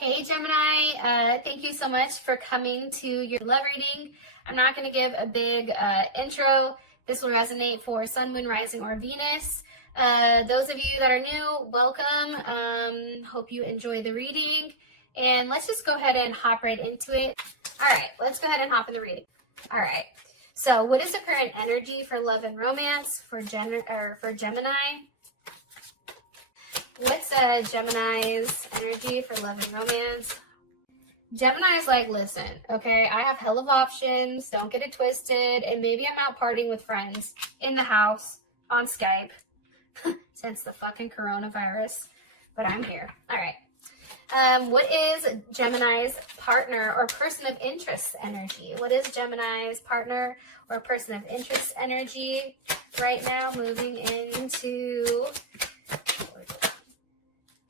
Hey Gemini, thank you so much for coming to your love reading. I'm not going to give a big intro. This will resonate for Sun, Moon, Rising, or Venus. Those of you that are new, welcome. Hope you enjoy the reading. And let's just go ahead and hop right into it. All right, let's go ahead and hop in the reading. All right, so what is the current energy for love and romance for Gemini? What's Gemini's energy for love and romance? Gemini's like, listen, okay, I have hell of options. Don't get it twisted. And maybe I'm out partying with friends in the house on Skype since the fucking coronavirus. But I'm here. All right. What is Gemini's partner or person of interest energy? What is Gemini's partner or person of interest energy right now moving into...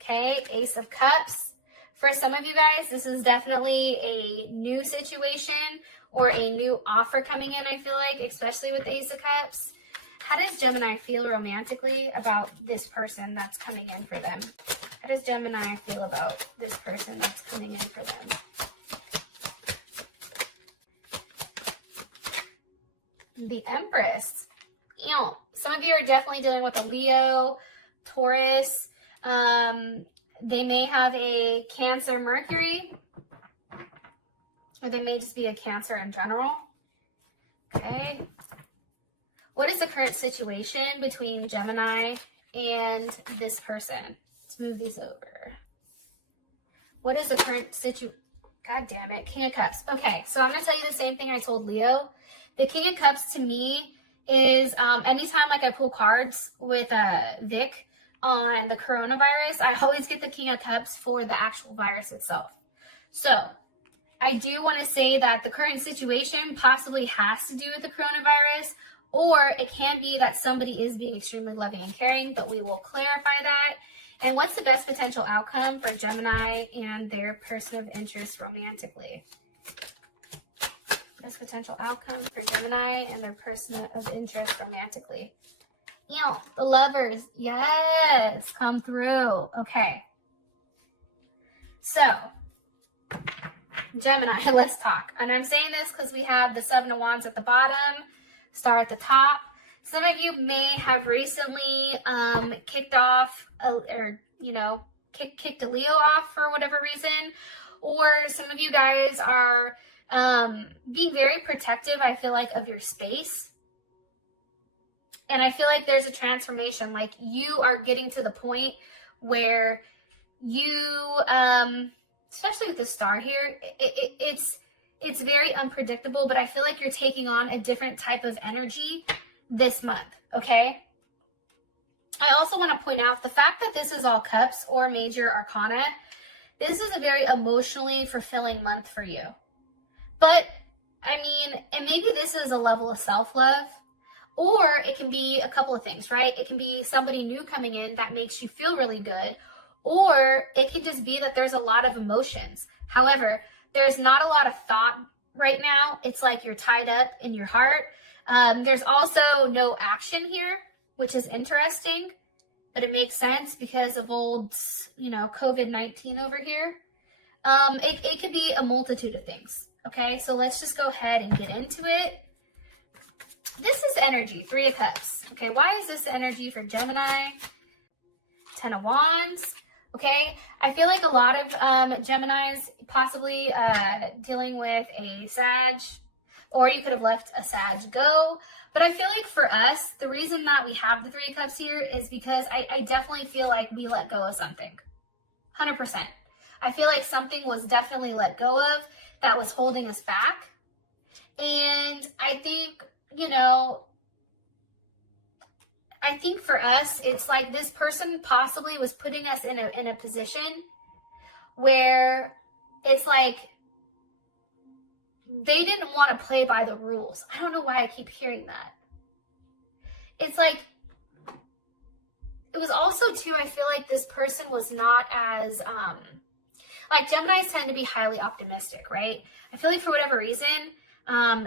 Okay, Ace of Cups. For some of you guys, this is definitely a new situation or a new offer coming in, I feel like, especially with Ace of Cups. How does Gemini feel romantically about this person that's coming in for them? How does Gemini feel about this person that's coming in for them? The Empress. You know, some of you are definitely dealing with a Leo, Taurus. They may have a Cancer Mercury, or they may just be a Cancer in general. Okay. What is the current situation between Gemini and this person? Let's move these over. What is the current situation? God damn it. King of Cups. Okay, so I'm going to tell you the same thing I told Leo. The King of Cups to me is anytime like I pull cards with Vic on the coronavirus, I always get the King of Cups for the actual virus itself. So I do want to say that the current situation possibly has to do with the coronavirus, or it can be that somebody is being extremely loving and caring, but we will clarify that. And what's the best potential outcome for Gemini and their person of interest romantically? Best potential outcome for Gemini and their person of interest romantically. You know, the Lovers, yes, come through. Okay. So, Gemini, let's talk. And I'm saying this because we have the Seven of Wands at the bottom, Star at the top. Some of you may have recently kicked off, kicked a Leo off for whatever reason. Or some of you guys are being very protective, I feel like, of your space. And I feel like there's a transformation, like you are getting to the point where you, especially with the star here, it's very unpredictable, but I feel like you're taking on a different type of energy this month, okay? I also want to point out the fact that this is all cups or major arcana. This is a very emotionally fulfilling month for you. But, I mean, and maybe this is a level of self-love. Or it can be a couple of things, right? It can be somebody new coming in that makes you feel really good. Or it can just be that there's a lot of emotions. However, there's not a lot of thought right now. It's like you're tied up in your heart. There's also no action here, which is interesting. But it makes sense because of old, COVID-19 over here. It could be a multitude of things. Okay, so let's just go ahead and get into it. This is energy, Three of Cups. Okay, why is this energy for Gemini? Ten of Wands. Okay, I feel like a lot of Geminis possibly dealing with a Sag, or you could have left a Sag go. But I feel like for us, the reason that we have the Three of Cups here is because I definitely feel like we let go of something. 100%. I feel like something was definitely let go of that was holding us back. And I think... I think for us, it's like this person possibly was putting us in a position where it's like they didn't want to play by the rules. I don't know why I keep hearing that. It's like, it was also too, I feel like this person was not as, like Geminis tend to be highly optimistic, right? I feel like for whatever reason,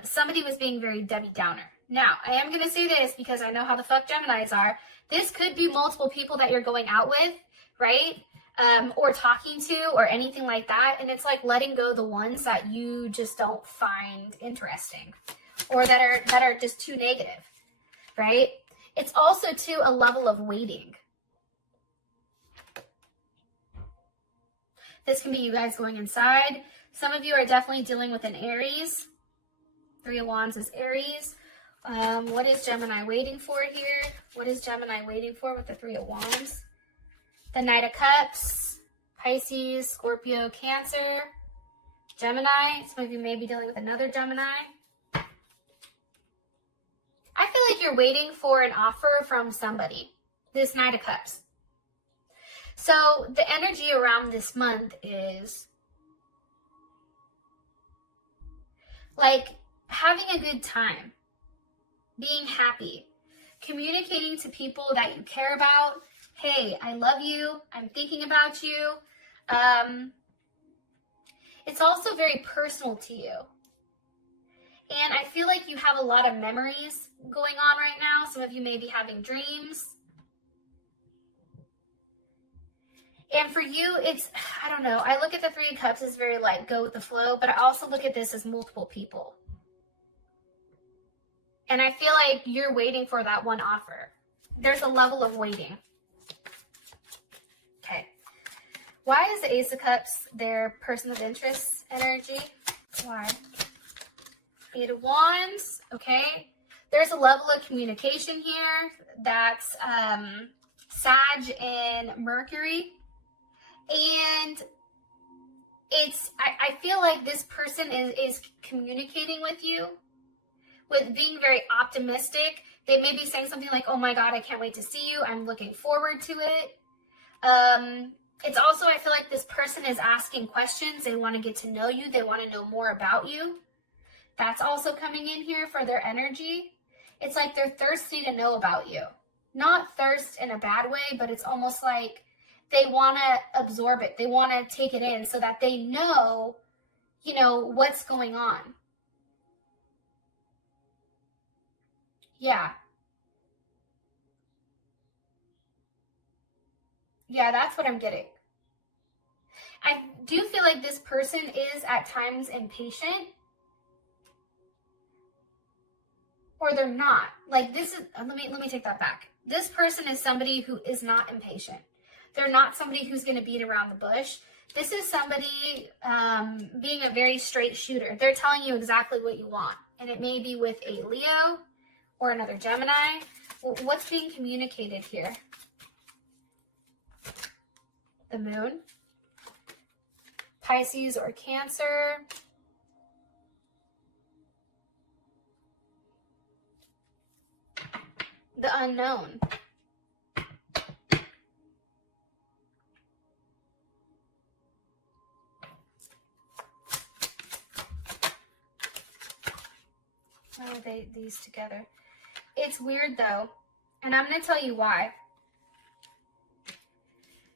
somebody was being very Debbie Downer. Now, I am going to say this because I know how the fuck Geminis are. This could be multiple people that you're going out with, right? or talking to or anything like that. And it's like letting go the ones that you just don't find interesting or that are just too negative, right? It's also too a level of waiting. This can be you guys going inside. Some of you are definitely dealing with an Aries. Three of Wands is Aries. What is Gemini waiting for here? What is Gemini waiting for with the Three of Wands? The Knight of Cups, Pisces, Scorpio, Cancer, Gemini. Some of you may be dealing with another Gemini. I feel like you're waiting for an offer from somebody. This Knight of Cups. So the energy around this month is like having a good time, being happy, communicating to people that you care about. Hey, I love you. I'm thinking about you. It's also very personal to you. And I feel like you have a lot of memories going on right now. Some of you may be having dreams. And for you, it's, I don't know. I look at the Three of Cups as very like go with the flow, but I also look at this as multiple people. And I feel like you're waiting for that one offer. There's a level of waiting. Okay. Why is the Ace of Cups their person of interest energy? Why? Eight of Wands. Okay. There's a level of communication here. That's Sag and Mercury. And it's, I feel like this person is communicating with you with being very optimistic. They may be saying something like, oh my God, I can't wait to see you. I'm looking forward to it. It's also, I feel like this person is asking questions. They want to get to know you. They want to know more about you. That's also coming in here for their energy. It's like they're thirsty to know about you. Not thirst in a bad way, but it's almost like they want to absorb it. They want to take it in so that they know, you know, what's going on. Yeah. Yeah, that's what I'm getting. I do feel like this person is at times impatient. Or they're not. Like this is, let me take that back. This person is somebody who is not impatient. They're not somebody who's going to beat around the bush. This is somebody being a very straight shooter. They're telling you exactly what you want. And it may be with a Leo or another Gemini. What's being communicated here? The Moon. Pisces or Cancer. The Unknown. Why are these together? It's weird though, and I'm going to tell you why.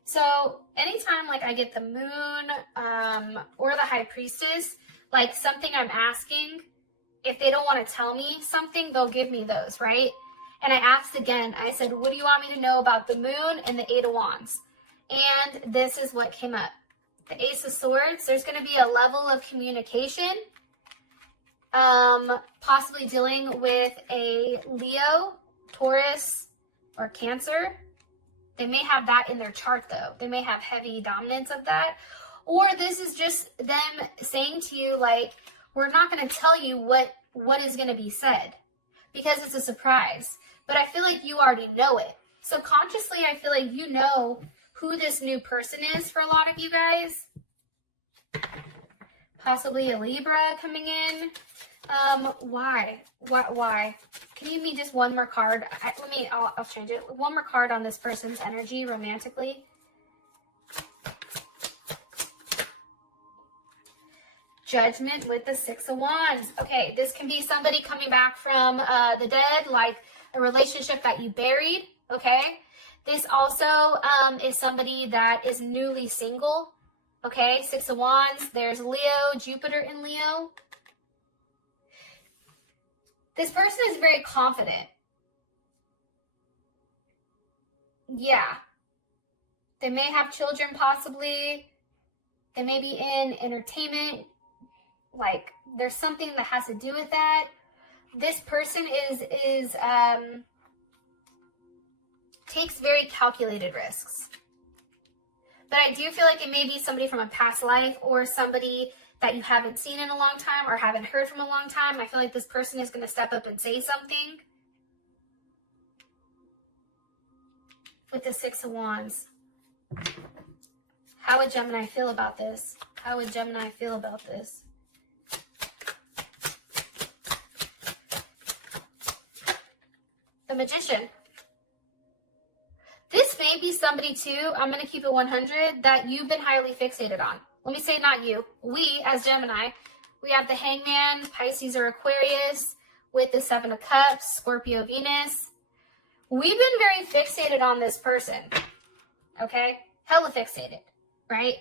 So anytime like I get the Moon or the High Priestess, like something I'm asking, if they don't want to tell me something, they'll give me those, right? And I asked again, I said, what do you want me to know about the Moon and the Eight of Wands? And this is what came up. The Ace of Swords, there's going to be a level of communication, possibly dealing with a Leo, Taurus, or Cancer. They may have that in their chart though. They may have heavy dominance of that. Or this is just them saying to you, like, we're not going to tell you what is going to be said because it's a surprise. But I feel like you already know it. Subconsciously, I feel like you know who this new person is for a lot of you guys. Possibly a Libra coming in. Why? Can you give me just one more card? I'll change it. One more card on this person's energy romantically. Judgment with the Six of Wands. Okay, this can be somebody coming back from the dead, like a relationship that you buried, okay? This also is somebody that is newly single, okay? Six of Wands, there's Leo, Jupiter in Leo. This person is very confident. Yeah. They may have children possibly. They may be in entertainment. Like, there's something that has to do with that. This person takes very calculated risks. But I do feel like it may be somebody from a past life or somebody that you haven't seen in a long time or haven't heard from a long time. I feel like this person is going to step up and say something. With the Six of Wands. How would Gemini feel about this? How would Gemini feel about this? The Magician. This may be somebody too, I'm going to keep it 100, that you've been highly fixated on. Let me say not you. We, as Gemini, we have the Hangman, Pisces or Aquarius, with the Seven of Cups, Scorpio, Venus. We've been very fixated on this person, okay? Hella fixated, right?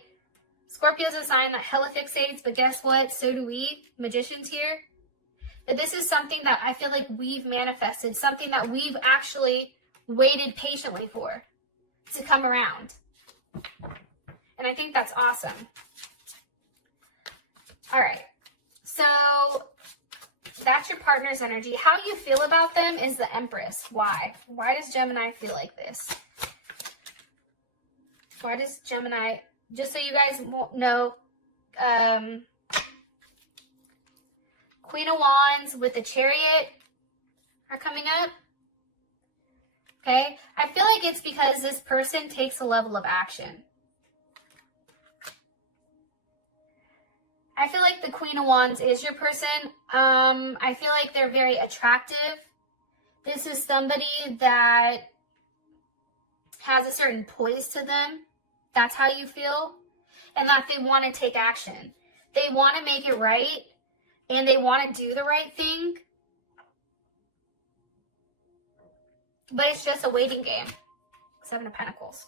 Scorpio's a sign that hella fixates, but guess what? So do we, magicians here. But this is something that I feel like we've manifested, something that we've actually waited patiently for to come around. And I think that's awesome. All right, so that's your partner's energy. How you feel about them is the Empress. Why? Why does Gemini feel like this? Why does Gemini, just so you guys know, Queen of Wands with the Chariot are coming up. Okay, I feel like it's because this person takes a level of action. I feel like the Queen of Wands is your person. I feel like they're very attractive. This is somebody that has a certain poise to them. That's how you feel. And that they want to take action. They want to make it right. And they want to do the right thing. But it's just a waiting game. Seven of Pentacles.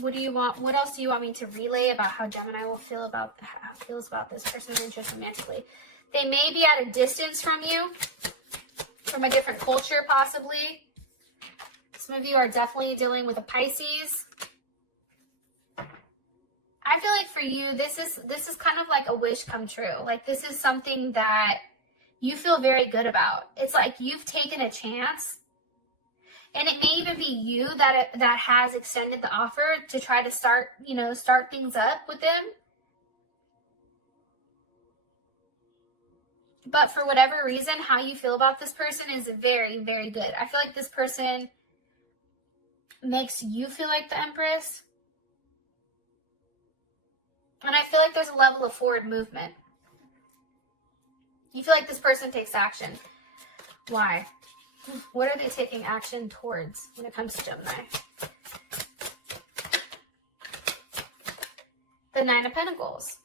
What do you want? What else do you want me to relay about how Gemini will feels about this person's interest romantically? They may be at a distance from you, from a different culture possibly. Some of you are definitely dealing with a Pisces. I feel like for you, this is kind of like a wish come true. Like, this is something that you feel very good about. It's like you've taken a chance. And it may even be you that has extended the offer to try to start things up with them. But for whatever reason, how you feel about this person is very, very good. I feel like this person makes you feel like the Empress. And I feel like there's a level of forward movement. You feel like this person takes action. Why? What are they taking action towards when it comes to Gemini? The Nine of Pentacles.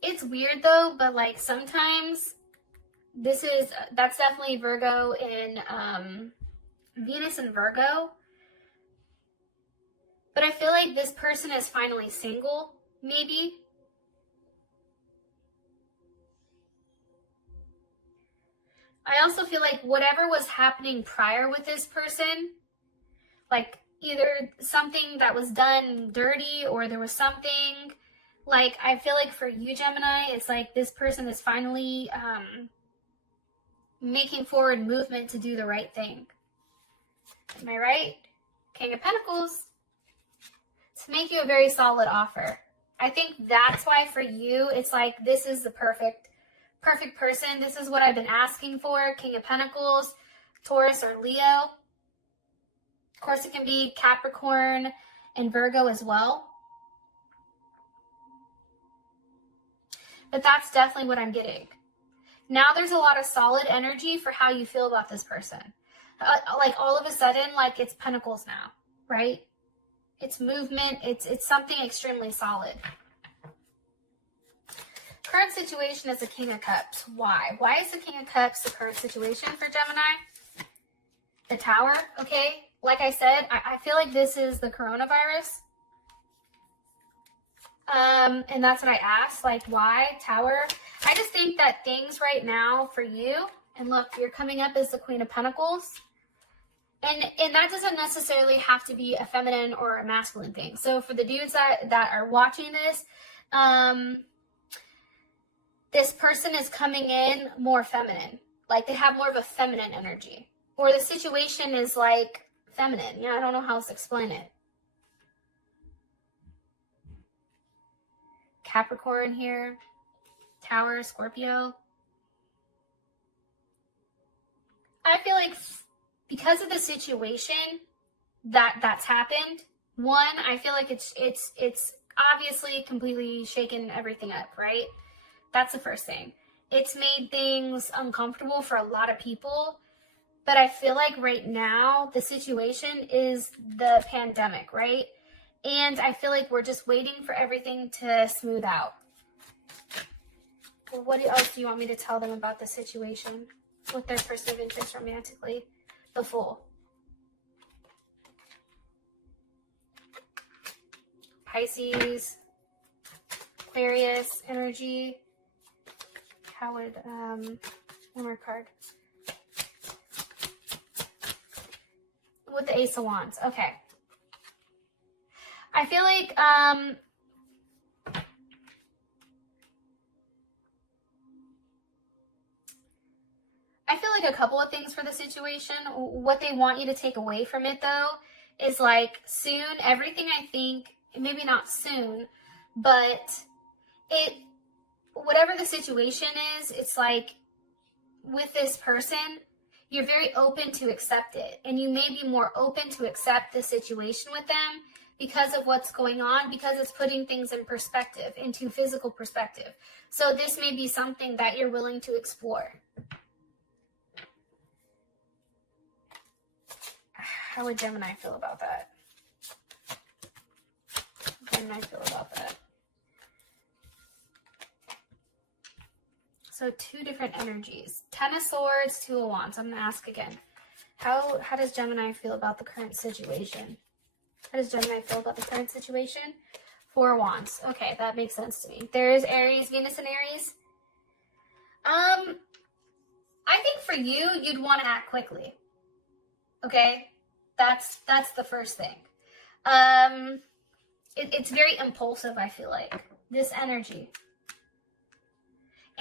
It's weird though, but like sometimes that's definitely Virgo and Venus and Virgo. But I feel like this person is finally single, maybe. I also feel like whatever was happening prior with this person, like either something that was done dirty or there was something, like I feel like for you, Gemini, it's like this person is finally making forward movement to do the right thing. Am I right? King of Pentacles. To make you a very solid offer. I think that's why for you, it's like this is the perfect person. This is what I've been asking for. King of Pentacles, Taurus or Leo. Of course, it can be Capricorn and Virgo as well. But that's definitely what I'm getting. Now there's a lot of solid energy for how you feel about this person. Like all of a sudden, like it's Pentacles now, right? It's movement. It's something extremely solid. Current situation is the King of Cups. Why? Why is the King of Cups the current situation for Gemini? The Tower, okay? Like I said, I feel like this is the coronavirus. And that's what I asked, like why? Tower. I just think that things right now for you And look, you're coming up as the Queen of Pentacles. And that doesn't necessarily have to be a feminine or a masculine thing. So for the dudes that are watching this, this person is coming in more feminine. Like they have more of a feminine energy. Or the situation is like feminine. Yeah, I don't know how else to explain it. Capricorn here. Tower, Scorpio. I feel like because of the situation that's happened, one, I feel like it's obviously completely shaken everything up, right? That's the first thing. It's made things uncomfortable for a lot of people, but I feel like right now the situation is the pandemic, right? And I feel like we're just waiting for everything to smooth out. Well, what else do you want me to tell them about the situation with their person of interest romantically? The Fool. Pisces, Aquarius energy. How would, one more card. With the Ace of Wands. Okay. I feel like, a couple of things for the situation. What they want you to take away from it, though, is like soon, everything I think, maybe not soon, but whatever the situation is, it's like with this person, you're very open to accept it. And you may be more open to accept the situation with them because of what's going on, because it's putting things in perspective, into physical perspective. So this may be something that you're willing to explore. How would Gemini feel about that? Gemini feel about that? So two different energies. Ten of Swords, Two of Wands. I'm going to ask again. How does Gemini feel about the current situation? How does Gemini feel about the current situation? Four of Wands. Okay, that makes sense to me. There's Aries, Venus and Aries. I think for you, you'd want to act quickly. Okay? That's the first thing. It's very impulsive, I feel like. This energy.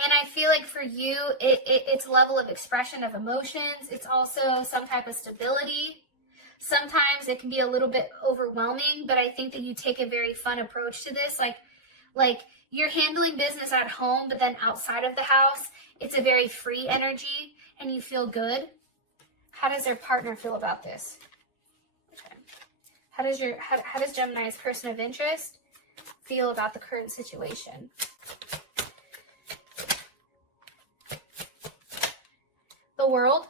And I feel like for you, it's a level of expression of emotions. It's also some type of stability. Sometimes it can be a little bit overwhelming, but I think that you take a very fun approach to this. Like you're handling business at home, but then outside of the house, it's a very free energy and you feel good. How does their partner feel about this? Okay. How does Gemini's person of interest feel about the current situation? The World.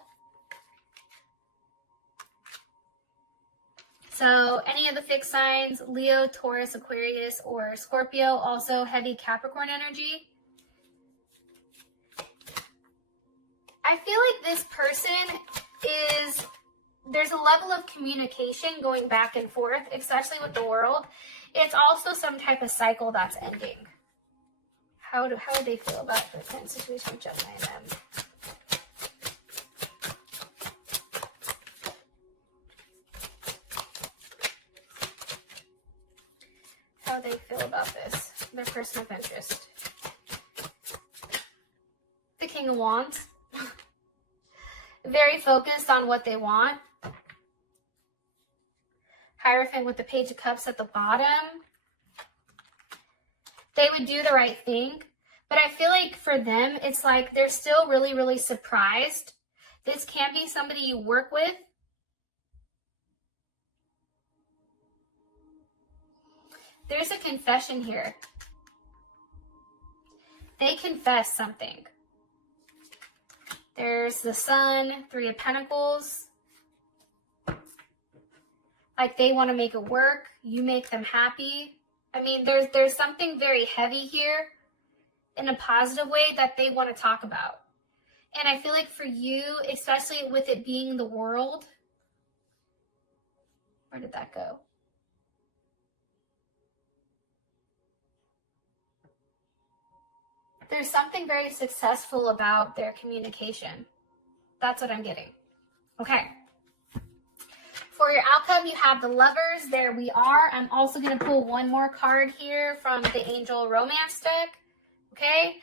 So any of the fixed signs, Leo, Taurus, Aquarius, or Scorpio, also heavy Capricorn energy. I feel like this person there's a level of communication going back and forth, especially with the World. It's also some type of cycle that's ending. How would they feel about the current situation with Gemini and them? How they feel about this, their person of interest. The King of Wands. Very focused on what they want. Hierophant with the Page of Cups at the bottom. They would do the right thing, but I feel like for them, it's like they're still really, really surprised. This can be somebody you work with. There's a confession here. They confess something. There's the Sun, Three of Pentacles. Like they want to make it work. You make them happy. I mean, there's something very heavy here in a positive way that they want to talk about. And I feel like for you, especially with it being the World, where did that go? There's something very successful about their communication. That's what I'm getting. Okay. For your outcome, you have the Lovers. There we are. I'm also going to pull one more card here from the Angel Romance deck. Okay.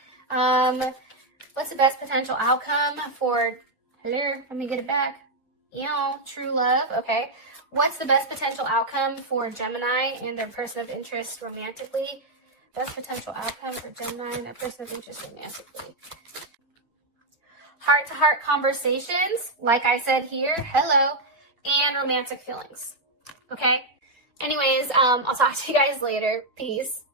What's the best potential outcome for, hello, let me get it back. True love. Okay. What's the best potential outcome for Gemini and their person of interest romantically? Best potential outcome for Gemini and their person of interest romantically. Heart-to-heart conversations, like I said here, hello, and romantic feelings. Okay? Anyways, I'll talk to you guys later. Peace.